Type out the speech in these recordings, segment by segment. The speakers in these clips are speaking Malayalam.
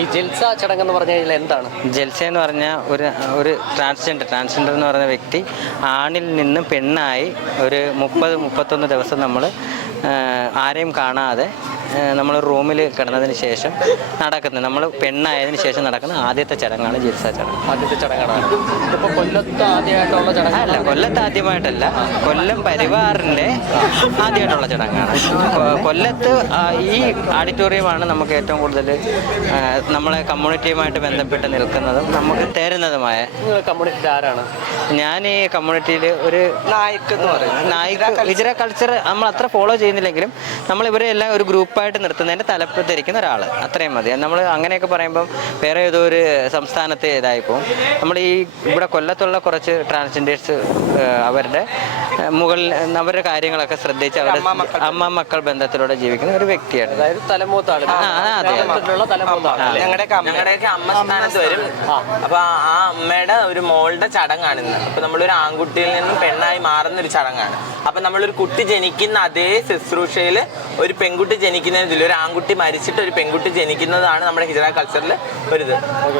ഈ ജൽസ ചടങ്ങെന്ന് പറഞ്ഞു കഴിഞ്ഞാൽ എന്താണ്? ജൽസ എന്ന് പറഞ്ഞാൽ ഒരു ട്രാൻസ്ജെൻഡർ എന്ന് പറയുന്ന വ്യക്തി ആണിൽ നിന്ന് പെണ്ണായി ഒരു 30-31 ദിവസം നമ്മൾ ആരെയും കാണാതെ നമ്മൾ റൂമിൽ കിടന്നതിന് ശേഷം നടക്കുന്നത്, നമ്മൾ പെണ്ണായതിനു ശേഷം നടക്കുന്ന ആദ്യത്തെ ചടങ്ങാണ് ജൽസ ചടങ്ങ്. ആദ്യത്തെ ചടങ്ങാണ്. ഇപ്പോൾ കൊല്ലത്ത് ആദ്യമായിട്ടുള്ള ചടങ്ങ് അല്ല, കൊല്ലത്ത് ആദ്യമായിട്ടല്ല, കൊല്ലം പരിവാറിൻ്റെ ആദ്യമായിട്ടുള്ള ചടങ്ങാണ്. കൊല്ലത്ത് ഈ ഓഡിറ്റോറിയമാണ് നമുക്ക് ഏറ്റവും കൂടുതൽ നമ്മളെ കമ്മ്യൂണിറ്റിയുമായിട്ട് ബന്ധപ്പെട്ട് നിൽക്കുന്നതും നമുക്ക് തരുന്നതുമായ. കമ്മ്യൂണിറ്റി ആരാണ്? ഞാൻ ഈ കമ്മ്യൂണിറ്റിയിൽ ഒരു നായിക് എന്ന് പറയും. ഹിജ്റ കൾച്ചർ നമ്മൾ അത്ര ഫോളോ ചെയ്യുന്നില്ലെങ്കിലും നമ്മൾ ഇവരെ എല്ലാം ഒരു ഗ്രൂപ്പായിട്ട് നിർത്തുന്നതിൻ്റെ തലപ്പത്തിരിക്കുന്ന ഒരാൾ, അത്രയും മതി. നമ്മൾ അങ്ങനെയൊക്കെ പറയുമ്പം വേറെ ഏതോ ഒരു സംസ്ഥാനത്തെ ഇതായിപ്പോൾ നമ്മൾ ഈ ഇവിടെ കൊല്ലത്തുള്ള കുറച്ച് ട്രാൻസ്ജെൻഡേഴ്സ് അവരുടെ മുകളിൽ അവരുടെ കാര്യങ്ങളൊക്കെ ശ്രദ്ധിച്ച് അവരുടെ അമ്മ മക്കൾ ബന്ധത്തിലൂടെ ജീവിക്കുന്ന ഒരു വ്യക്തിയാണ്. അതായത് തലമൂത്ത ആൾ. ഞങ്ങളുടെയൊക്കെ അമ്മ സ്ഥാനത്ത് വരും. അപ്പൊ ആ അമ്മയുടെ ഒരു മോളുടെ ചടങ്ങാണ് ഇന്ന്. അപ്പൊ നമ്മളൊരു ആൺകുട്ടിയിൽ നിന്നും പെണ്ണായി മാറുന്ന ഒരു ചടങ്ങാണ്. അപ്പൊ നമ്മളൊരു കുട്ടി ജനിക്കുന്ന അതേ ശുശ്രൂഷയിൽ ഒരു പെൺകുട്ടി ജനിക്കുന്നതിൽ ഒരു ആൺകുട്ടി മരിച്ചിട്ട് ഒരു പെൺകുട്ടി ജനിക്കുന്നതാണ് നമ്മുടെ ഹിജ്റ കൾച്ചറിൽ ഒരിത്.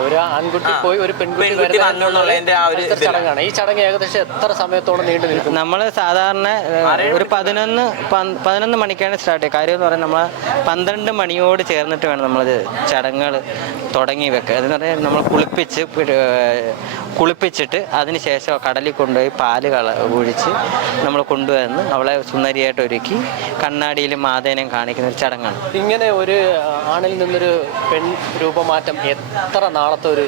ഒരു ആൺകുട്ടി പോയി ഒരു പെൺകുട്ടി വന്നു എന്നുള്ളതിന്റെ ആ ഒരു ചടങ്ങാണ്. ഈ ചടങ്ങ് ഏകദേശം എത്ര സമയത്തോളം നീണ്ടു നിൽക്കും? നമ്മൾ സാധാരണ ഒരു 11 മണിക്കാണ് സ്റ്റാർട്ട് ചെയ്യുക. കാര്യം എന്ന് പറഞ്ഞാൽ നമ്മൾ 12 മണിയോട് ചേർന്നിട്ട് വേണം നമ്മളത് ചടങ്ങുകൾ തുടങ്ങി വെക്കുക. അതെന്ന് പറഞ്ഞാൽ നമ്മൾ കുളിപ്പിച്ചിട്ട് അതിനുശേഷം കടലിൽ കൊണ്ടുപോയി പാല് ഒഴിച്ച് നമ്മൾ കൊണ്ടുവന്ന് അവളെ സുന്ദരിയായിട്ട് ഒരുക്കി കണ്ണാടിയിൽ മാതേനം കാണിക്കുന്ന ഒരു ചടങ്ങാണ്. ഇങ്ങനെ ഒരു ആണിൽ നിന്നൊരു പെൺ രൂപമാറ്റം എത്ര നാളത്തെ ഒരു?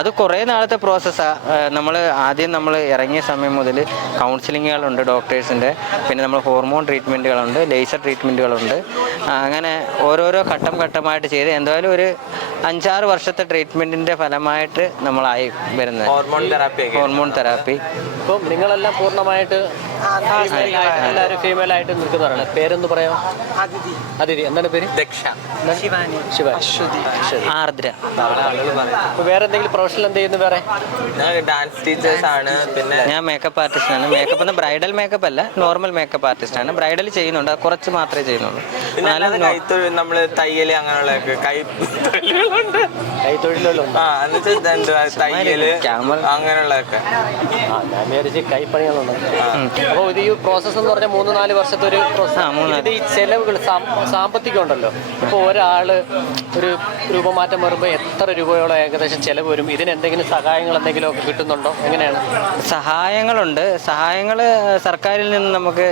അത് കുറേ നാളത്തെ പ്രോസസ്സാണ്. നമ്മൾ ഇറങ്ങിയ സമയം മുതൽ കൗൺസിലിങ്ങുകളുണ്ട് ഡോക്ടേഴ്സിൻ്റെ, പിന്നെ നമ്മൾ ഹോർമോൺ ട്രീറ്റ്മെൻറ്റുകളുണ്ട്, ലേസർ ട്രീറ്റ്മെൻറ്റുകളുണ്ട്. അങ്ങനെ ഓരോരോ ഘട്ടമായിട്ട് ചെയ്ത് എന്തായാലും ഒരു 5-6 വർഷത്തെ ട്രീറ്റ്മെൻറ്റിൻ്റെ ഫലമായിട്ട് നമ്മളായി വരുന്നത് ഹോർമോൺ തെറാപ്പി. ഇപ്പം നിങ്ങളെല്ലാം പൂർണ്ണമായിട്ട് എല്ലാവരും ഫീമെയിലായിട്ട് നിൽക്കുന്നവരാണ്. പേരെന്ന് പറയാം? അതിഥി. എന്താണ് പേര്? ദക്ഷ, ആർദ്ര. വേറെ എന്തെങ്കിലും പ്രൊഫഷണൽ എന്ത് ചെയ്യുന്നു? വേറെ ഡാൻസ് ടീച്ചേഴ്സ് ആണ്. പിന്നെ ഞാൻ മേക്കപ്പ് ആർട്ടിസ്റ്റാണ്. മേക്കപ്പ് എന്ന് ബ്രൈഡൽ മേക്കപ്പ് അല്ല, നോർമൽ മേക്കപ്പ് ആർട്ടിസ്റ്റാണ്. ബ്രൈഡൽ ചെയ്യുന്നുണ്ട്, കുറച്ച് മാത്രമേ ചെയ്യുന്നുള്ളൂ. പിന്നെ കൈത്തൊഴിൽ, നമ്മള് തയ്യല് അങ്ങനെയുള്ള കൈത്തൊഴിലുകളുണ്ട്. തയ്യല് അങ്ങനെയുള്ളതൊക്കെ. ഞാൻ വിചാരിച്ച് കൈപ്പണികളുണ്ട്. അപ്പോൾ ഇത് ഈ പ്രോസസ്സ് എന്ന് പറഞ്ഞാൽ 3-4 വർഷത്തെ ഒരു പ്രോസസ്സ്. ഈ ചെലവുകൾ സാമ്പത്തികം ഉണ്ടല്ലോ. ഇപ്പോൾ ഒരാള് ഒരു രൂപമാറ്റം വരുമ്പോൾ എത്ര രൂപയോളം ഏകദേശം ചെലവ് വരും? ഇതിന് എന്തെങ്കിലും സഹായങ്ങൾ എന്തെങ്കിലും ഒക്കെ കിട്ടുന്നുണ്ടോ? എങ്ങനെയാണ്? സഹായങ്ങളുണ്ട്. സഹായങ്ങൾ സർക്കാരിൽ നിന്ന് നമുക്ക്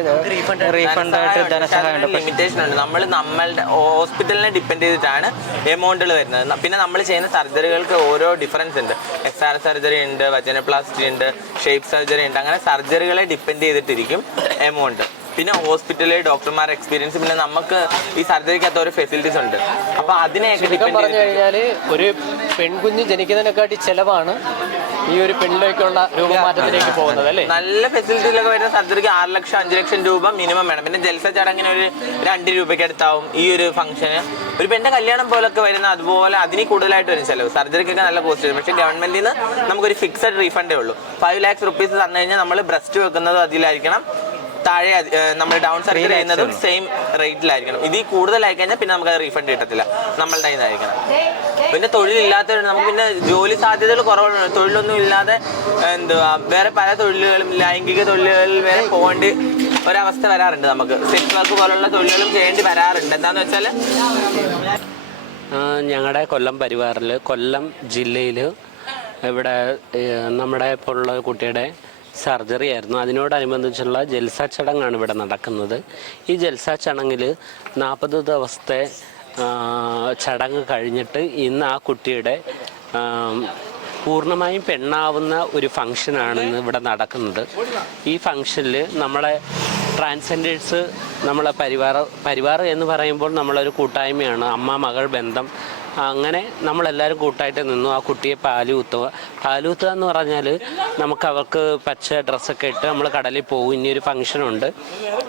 റീഫണ്ടായിട്ട് ധനസഹായം ഉണ്ട്. ലിമിറ്റേഷൻ ഉണ്ട്. നമ്മളുടെ ഹോസ്പിറ്റലിനെ ഡിപ്പെൻഡ് ചെയ്തിട്ടാണ് എമൗണ്ടുകൾ വരുന്നത്. പിന്നെ നമ്മൾ ചെയ്യുന്ന സർജറികൾക്ക് ഓരോ ഡിഫറൻസ് ഉണ്ട്. SR സർജറി ഉണ്ട്, വജനപ്ലാസ്റ്റി ഉണ്ട്, ഷേപ്പ് സർജറി ഉണ്ട്. അങ്ങനെ സർജറികളെ ഡിപ്പെൻഡ് ചെയ്തിട്ടിരിക്കും എമൗണ്ട്. പിന്നെ ഹോസ്പിറ്റലിൽ ഡോക്ടർമാരുടെ എക്സ്പീരിയൻസ്, പിന്നെ നമുക്ക് ഈ സർജറിക്കകത്ത് ഓരോ ഫെസിലിറ്റീസ് ഉണ്ട്. അപ്പൊ അതിനെയൊക്കെ പറഞ്ഞു കഴിഞ്ഞാൽ ഒരു പെൺകുഞ്ഞ് ജനിക്കുന്നതിനെക്കാട്ടി ചെലവാണ് ഈ ഒരു പെണ്ണിലേക്കുള്ള രൂപമാറ്റത്തിലേക്ക് പോകുന്നത് അല്ലേ? നല്ല ഫെസിലിറ്റിയിലൊക്കെ വരുന്ന സർജറിക്ക് 6 ലക്ഷം 5 ലക്ഷം രൂപ മിനിമം വേണം. പിന്നെ ജൽസ ചടങ്ങിന് ഒരു 2 രൂപയ്ക്ക് അടുത്താവും. ഈ ഒരു ഫംഗ്ഷന് ഒരു പെണ്ണിന്റെ കല്യാണം പോലൊക്കെ വരുന്ന അതുപോലെ അതിന് കൂടുതലായിട്ട് വരും ചിലവ്. സർജറിക്കൊക്കെ നല്ല കോസ്റ്റ് വരും. പക്ഷേ ഗവൺമെന്റിൽ നിന്ന് നമുക്കൊരു ഫിക്സഡ് റീഫണ്ടേ ഉള്ളൂ. 5 lakhs rupees തന്നു കഴിഞ്ഞാൽ നമ്മൾ ബ്രസ്റ്റ് വെക്കുന്നതും അതിലായിരിക്കണം, താഴെ നമ്മൾ ഡൗൺ സർജറി ചെയ്യുന്നതും സെയിം റേറ്റിലായിരിക്കണം. ഇതിൽ കൂടുതലായി കഴിഞ്ഞാൽ പിന്നെ നമുക്ക് അത് റീഫണ്ട് കിട്ടത്തില്ല, നമ്മളുടെ കയ്യിൽ നിന്നായിരിക്കണം. പിന്നെ തൊഴിലില്ലാത്തവർ നമുക്ക് പിന്നെ ജോലി സാധ്യതകൾ കുറവാണ്. തൊഴിലൊന്നും ഇല്ലാതെ വേറെ പല തൊഴിലുകളും ലൈംഗിക തൊഴിലുകളിൽ വരെ പോകേണ്ടി ഒരവസ്ഥ വരാറുണ്ട്. നമുക്ക് സെക്സ് വർക്ക് പോലുള്ള തൊഴിലുകളും ചെയ്യേണ്ടി വരാറുണ്ട്. എന്താണെന്ന് വെച്ചാൽ ഞങ്ങളുടെ കൊല്ലം പരിവാറിൽ, കൊല്ലം ജില്ലയിൽ ഇവിടെ നമ്മുടെ പോലുള്ള കുട്ടിയുടെ സർജറി ആയിരുന്നു. അതിനോടനുബന്ധിച്ചുള്ള ജൽസ ചടങ്ങാണ് ഇവിടെ നടക്കുന്നത്. ഈ ജൽസ ചടങ്ങിൽ 40 ദിവസത്തെ ചടങ്ങ് കഴിഞ്ഞിട്ട് ഇന്ന് ആ കുട്ടിയുടെ പൂർണ്ണമായും പെണ്ണാവുന്ന ഒരു ഫംഗ്ഷനാണ് ഇന്ന് ഇവിടെ നടക്കുന്നത്. ഈ ഫംഗ്ഷനിൽ നമ്മളെ ട്രാൻസ്ജെൻഡേഴ്സ്, നമ്മളെ പരിവാർ എന്ന് പറയുമ്പോൾ നമ്മളൊരു കൂട്ടായ്മയാണ്, അമ്മ മകൾ ബന്ധം. അങ്ങനെ നമ്മളെല്ലാവരും കൂട്ടായിട്ട് നിന്നു. ആ കുട്ടിയെ പാലുകുത്തുക എന്ന് പറഞ്ഞാൽ നമുക്ക് അവർക്ക് പച്ച ഡ്രസ്സൊക്കെ ഇട്ട് നമ്മൾ കടലിൽ പോകും. ഇനിയൊരു ഫംഗ്ഷനുണ്ട്.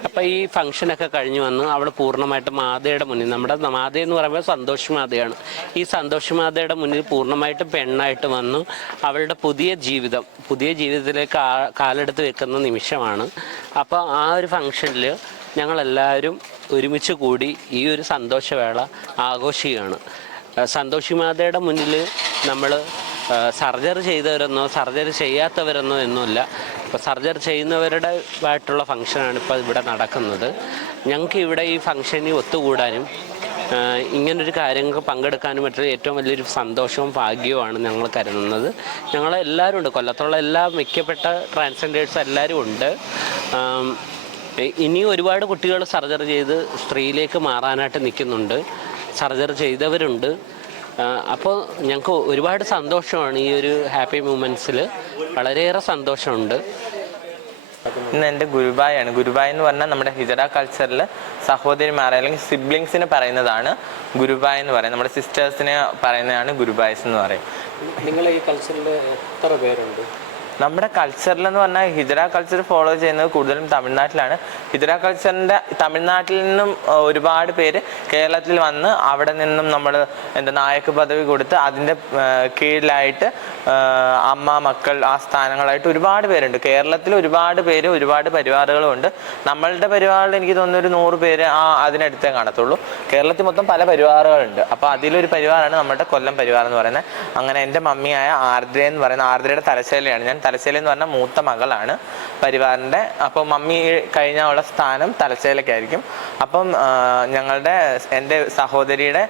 അപ്പോൾ ഈ ഫംഗ്ഷനൊക്കെ കഴിഞ്ഞ് വന്ന് അവൾ പൂർണ്ണമായിട്ട് മാതയുടെ മുന്നിൽ, നമ്മുടെ മാത എന്ന് പറയുമ്പോൾ സന്തോഷ് മാതയാണ്, ഈ സന്തോഷ് മാതയുടെ മുന്നിൽ പൂർണ്ണമായിട്ട് പെണ്ണായിട്ട് വന്നു അവളുടെ പുതിയ ജീവിതത്തിലേക്ക് കാലെടുത്ത് വെക്കുന്ന നിമിഷമാണ്. അപ്പോൾ ആ ഒരു ഫംഗ്ഷനിൽ ഞങ്ങളെല്ലാവരും ഒരുമിച്ച് കൂടി ഈ ഒരു സന്തോഷവേള ആഘോഷിക്കുകയാണ്. സന്തോഷി മാതയുടെ മുന്നിൽ നമ്മൾ സർജറി ചെയ്തവരെന്നോ സർജറി ചെയ്യാത്തവരെന്നോ ഒന്നുമില്ല. ഇപ്പോൾ സർജറി ചെയ്യുന്നവരുടേതായിട്ടുള്ള ഫംഗ്ഷനാണ് ഇപ്പോൾ ഇവിടെ നടക്കുന്നത്. ഞങ്ങൾക്ക് ഇവിടെ ഈ ഫംഗ്ഷനിൽ ഒത്തുകൂടാനും ഇങ്ങനൊരു കാര്യങ്ങൾക്ക് പങ്കെടുക്കാനും പറ്റുന്ന ഏറ്റവും വലിയൊരു സന്തോഷവും ഭാഗ്യവുമാണ് ഞങ്ങൾ കരുതുന്നത്. ഞങ്ങളെല്ലാവരും ഉണ്ട്, കൊല്ലത്തുള്ള എല്ലാ മിക്കപ്പെട്ട ട്രാൻസ്ജെൻഡേഴ്സ് എല്ലാവരും ഉണ്ട്. ഇനി ഒരുപാട് കുട്ടികൾ സർജറി ചെയ്ത് സ്ത്രീയിലേക്ക് മാറാനായിട്ട് നിൽക്കുന്നുണ്ട്, സർജറി ചെയ്തവരുണ്ട്. അപ്പോൾ ഞങ്ങൾക്ക് ഒരുപാട് സന്തോഷമാണ് ഈ ഒരു ഹാപ്പി മൂമെൻറ്റ്സിൽ, വളരെയേറെ സന്തോഷമുണ്ട്. ഇന്ന് എൻ്റെ ഗുരുബായാണ്. ഗുരുബായ് എന്ന് പറഞ്ഞാൽ നമ്മുടെ ഹിജറ കൾച്ചറിൽ സഹോദരിമാരെ അല്ലെങ്കിൽ സിബ്ലിങ്സിനെ പറയുന്നതാണ് ഗുരുബായ് എന്ന് പറയുന്നത്. നമ്മുടെ സിസ്റ്റേഴ്സിനെ പറയുന്നതാണ് ഗുരുബായ്സ് എന്ന് പറയും. നിങ്ങൾ ഈ കൾച്ചറിൽ എത്ര പേരുണ്ട്? നമ്മുടെ കൾച്ചറിൽ എന്ന് പറഞ്ഞാൽ ഹിജറ കൾച്ചർ ഫോളോ ചെയ്യുന്നത് കൂടുതലും തമിഴ്നാട്ടിലാണ്. ഹിജറ കൾച്ചറിൻ്റെ തമിഴ്നാട്ടിൽ നിന്നും ഒരുപാട് പേര് കേരളത്തിൽ വന്ന് അവിടെ നിന്നും നമ്മൾ നായക പദവി കൊടുത്ത് അതിൻ്റെ കീഴിലായിട്ട് അമ്മ മക്കൾ ആ സ്ഥാനങ്ങളായിട്ട് ഒരുപാട് പേരുണ്ട്. കേരളത്തിൽ ഒരുപാട് പേര്, ഒരുപാട് പരിവാറുകളുണ്ട്. നമ്മളുടെ പരിവാറിൽ എനിക്ക് തോന്നുന്നു ഒരു 100 പേര് അതിനടുത്തേ കാണത്തുള്ളൂ. കേരളത്തിൽ മൊത്തം പല പരിവാറുകളുണ്ട്. അപ്പോൾ അതിലൊരു പരിവാറാണ് നമ്മുടെ കൊല്ലം പരിവാർ എന്ന് പറയുന്നത്. അങ്ങനെ എൻ്റെ മമ്മിയായ ആർദ്ര എന്ന് പറയുന്ന ആർദ്രയുടെ തലശ്ശേരിയാണ് ഞാൻ. തലശ്ശേരി എന്ന് പറഞ്ഞാൽ മൂത്ത മകളാണ് പരിവാറിൻ്റെ. അപ്പോൾ മമ്മി കഴിഞ്ഞാൽ ഉള്ള സ്ഥാനം തലശ്ശേരിക്കായിരിക്കും. അപ്പം എൻ്റെ സഹോദരിയുടെ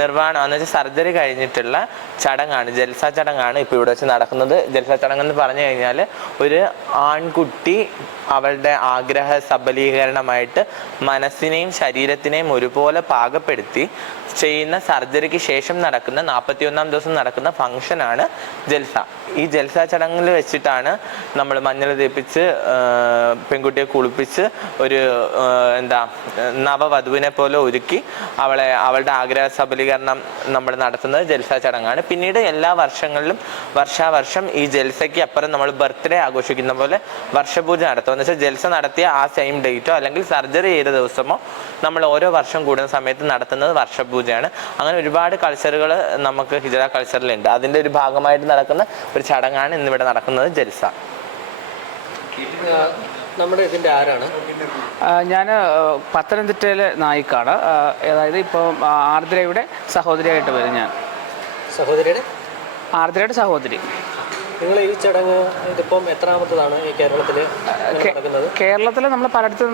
നിർവ്വാണം എന്ന് വെച്ചാൽ സർജറി കഴിഞ്ഞിട്ടുള്ള ചടങ്ങാണ്, ജൽസ ചടങ്ങാണ് ഇപ്പോൾ ഇവിടെ വെച്ച് നടക്കുന്നത്. ജൽസ ചടങ്ങെന്ന് പറഞ്ഞു കഴിഞ്ഞാൽ ഒരു ആൺകുട്ടി അവളുടെ ആഗ്രഹ സബലീകരണമായിട്ട് മനസ്സിനെയും ശരീരത്തിനെയും ഒരുപോലെ പാകപ്പെടുത്തി ചെയ്യുന്ന സർജറിക്ക് ശേഷം നടക്കുന്ന 41ാം ദിവസം നടക്കുന്ന ഫംഗ്ഷനാണ് ജൽസ. ഈ ജൽസ ചടങ്ങിൽ വെച്ചിട്ടാണ് നമ്മൾ മഞ്ഞൾ തേപ്പിച്ച് പെൺകുട്ടിയെ കുളിപ്പിച്ച് ഒരു നവവധുവിനെ പോലെ ഒരുക്കി അവളുടെ ആഗ്രഹ സബലീകരണം നമ്മൾ നടത്തുന്നത് ജൽസ ചടങ്ങാണ്. പിന്നീട് എല്ലാ വർഷങ്ങളിലും വർഷാവർഷം ഈ ജൽസയ്ക്ക് അപ്പുറം നമ്മൾ ബർത്ത്ഡേ ആഘോഷിക്കുന്ന പോലെ വർഷപൂജ നടത്തും. എന്ന് വെച്ചാൽ ജൽസ നടത്തിയ ആ സെയിം ഡേറ്റോ അല്ലെങ്കിൽ സർജറി ചെയ്ത ദിവസമോ നമ്മൾ ഓരോ വർഷം കൂടുന്ന സമയത്ത് നടത്തുന്നത് വർഷപൂജയാണ്. അങ്ങനെ ഒരുപാട് കൾച്ചറുകൾ നമുക്ക് ഹിജറ കൾച്ചറിലുണ്ട്. അതിൻ്റെ ഒരു ഭാഗമായിട്ട് നടക്കുന്ന ഒരു ചടങ്ങാണ് ഇന്നിവിടെ നടക്കുന്നത് ജൽസ. നമ്മുടെ ഇതിൻ്റെ ആരാണ്? ഞാൻ പത്തനംതിട്ടയിലെ നായിക്കാണ്. അതായത് ഇപ്പോൾ ആർദ്രയുടെ സഹോദരിയായിട്ട് വരും ഞാൻ. ആർദ്രയുടെ സഹോദരി. നിങ്ങൾ ഈ ചടങ്ങ് ഇതിപ്പം എത്രാമത്തതാണ് ഈ കേരളത്തിൽ നടക്കുന്നത്? കേരളത്തിൽ നമ്മൾ പലയിടത്തും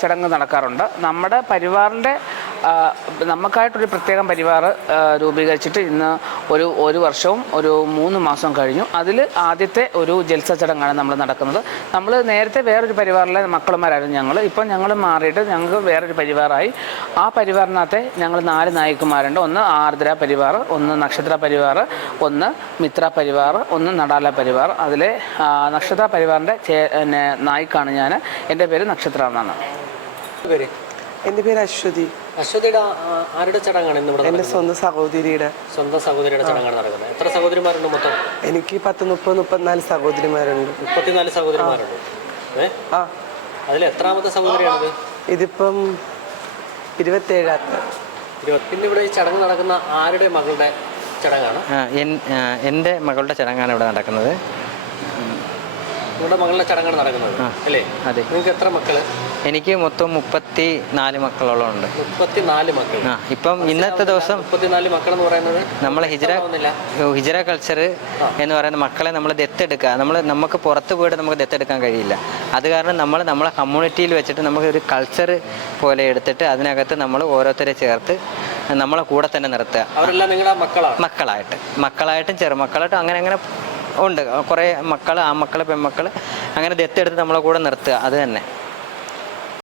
ചടങ്ങ് നടക്കാറുണ്ട്. നമ്മുടെ പരിവാറിൻ്റെ നമുക്കായിട്ടൊരു പ്രത്യേകം പരിവാർ രൂപീകരിച്ചിട്ട് ഇന്ന് ഒരു വർഷവും ഒരു 3 മാസം കഴിഞ്ഞു. അതിൽ ആദ്യത്തെ ഒരു ജൽസ ചടങ്ങാണ് നമ്മൾ നടക്കുന്നത്. നമ്മൾ നേരത്തെ വേറൊരു പരിവാറിലെ മക്കളുമാരായിരുന്നു ഞങ്ങൾ. ഇപ്പം ഞങ്ങൾ മാറിയിട്ട് ഞങ്ങൾക്ക് വേറൊരു പരിവാറായി. ആ പരിവാറിനകത്തെ ഞങ്ങൾ 4 നായികമാരുണ്ട്. ഒന്ന് ആർദ്ര പരിവാർ, ഒന്ന് നക്ഷത്ര പരിവാർ, ഒന്ന് മിത്ര പരിവാർ, ഒന്ന് നടാല പരിവാർ. അതിലെ നക്ഷത്ര പരിവാറിൻ്റെ നായിക്കാണ് ഞാൻ. എൻ്റെ പേര് നക്ഷത്ര എന്നാണ്. എൻ്റെ പേര് അശ്വതി. അശ്വതിയുടെ ആരുടെ ചടങ്ങാണ് ഇന്ന് ഇവിടെ? എൻ്റെ സ്വന്തം സഹോദരിയുടെ ചടങ്ങാണ് നടക്കുന്നത്. എത്ര സഹോദരിമാരുണ്ട് മൊത്തം? എനിക്ക് 34 സഹോദരിമാരുണ്ട്. 34 സഹോദരിമാരുണ്ട്. അതിൽ എത്രാമത്തെ സഹോദരിയാണത്? ഇതിപ്പം 27ാമത്തെ. പിന്നെ ഇവിടെ ഈ ചടങ്ങ് നടക്കുന്ന ആരുടെ മകളുടെ ചടങ്ങാണ്? എൻ്റെ മകളുടെ ചടങ്ങാണ് ഇവിടെ നടക്കുന്നത്. നിങ്ങളുടെ മകളുടെ ചടങ്ങാണ് നടക്കുന്നത് അല്ലേ? അതെ. നിങ്ങൾക്ക് എത്ര മക്കള്? എനിക്ക് മൊത്തം 34 മക്കളോളം ഉണ്ട്. 34 മക്കൾ. ഇപ്പം ഇന്നത്തെ ദിവസം 34 മക്കളെന്ന് പറയുന്നത് നമ്മൾ ഹിജറ കൾച്ചർ എന്ന് പറയുന്ന മക്കളെ നമ്മൾ ദത്തെടുക്കുക. നമുക്ക് പുറത്ത് പോയിട്ട് നമുക്ക് ദത്തെടുക്കാൻ കഴിയില്ല. അത് കാരണം നമ്മളെ കമ്മ്യൂണിറ്റിയിൽ വെച്ചിട്ട് നമുക്ക് ഒരു കൾച്ചർ പോലെ എടുത്തിട്ട് അതിനകത്ത് നമ്മൾ ഓരോരുത്തരെ ചേർത്ത് നമ്മളെ കൂടെ തന്നെ നിർത്തുക. അവരെല്ലാം നിങ്ങളുടെ മക്കളായിട്ടും ചെറുമക്കളായിട്ടും അങ്ങനെ ഉണ്ട്. കുറേ മക്കൾ, ആൺമക്കൾ, പെൺമക്കൾ അങ്ങനെ ദത്തെടുത്ത് നമ്മളെ കൂടെ നിർത്തുക. അത് തന്നെ.